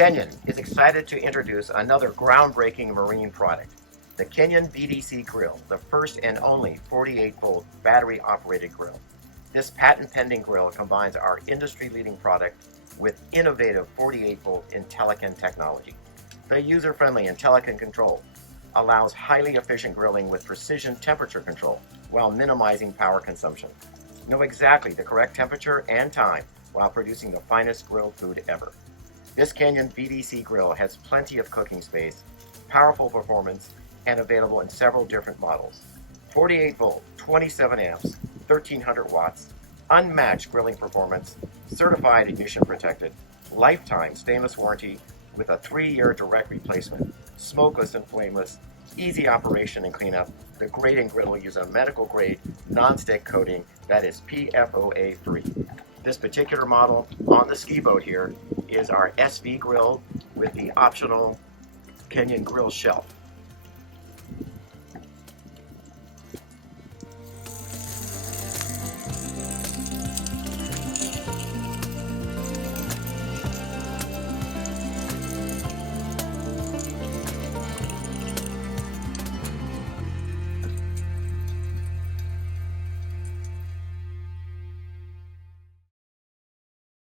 Kenyon is excited to introduce another groundbreaking marine product, the Kenyon VDC Grill, the first and only 48-volt battery-operated grill. This patent-pending grill combines our industry-leading product with innovative 48-volt IntelliKEN technology. The user-friendly IntelliKEN Control allows highly efficient grilling with precision temperature control while minimizing power consumption. Know exactly the correct temperature and time while producing the finest grilled food ever. This Kenyon VDC grill has plenty of cooking space, powerful performance, and available in several different models. 48 volt, 27 amps, 1300 watts, unmatched grilling performance, certified ignition protected, lifetime stainless warranty with a 3-year direct replacement, smokeless and flameless, easy operation and cleanup. The grating grill uses a medical grade non-stick coating that is PFOA free. This particular model on the ski boat here is our SV grill with the optional Kenyon grill shelf.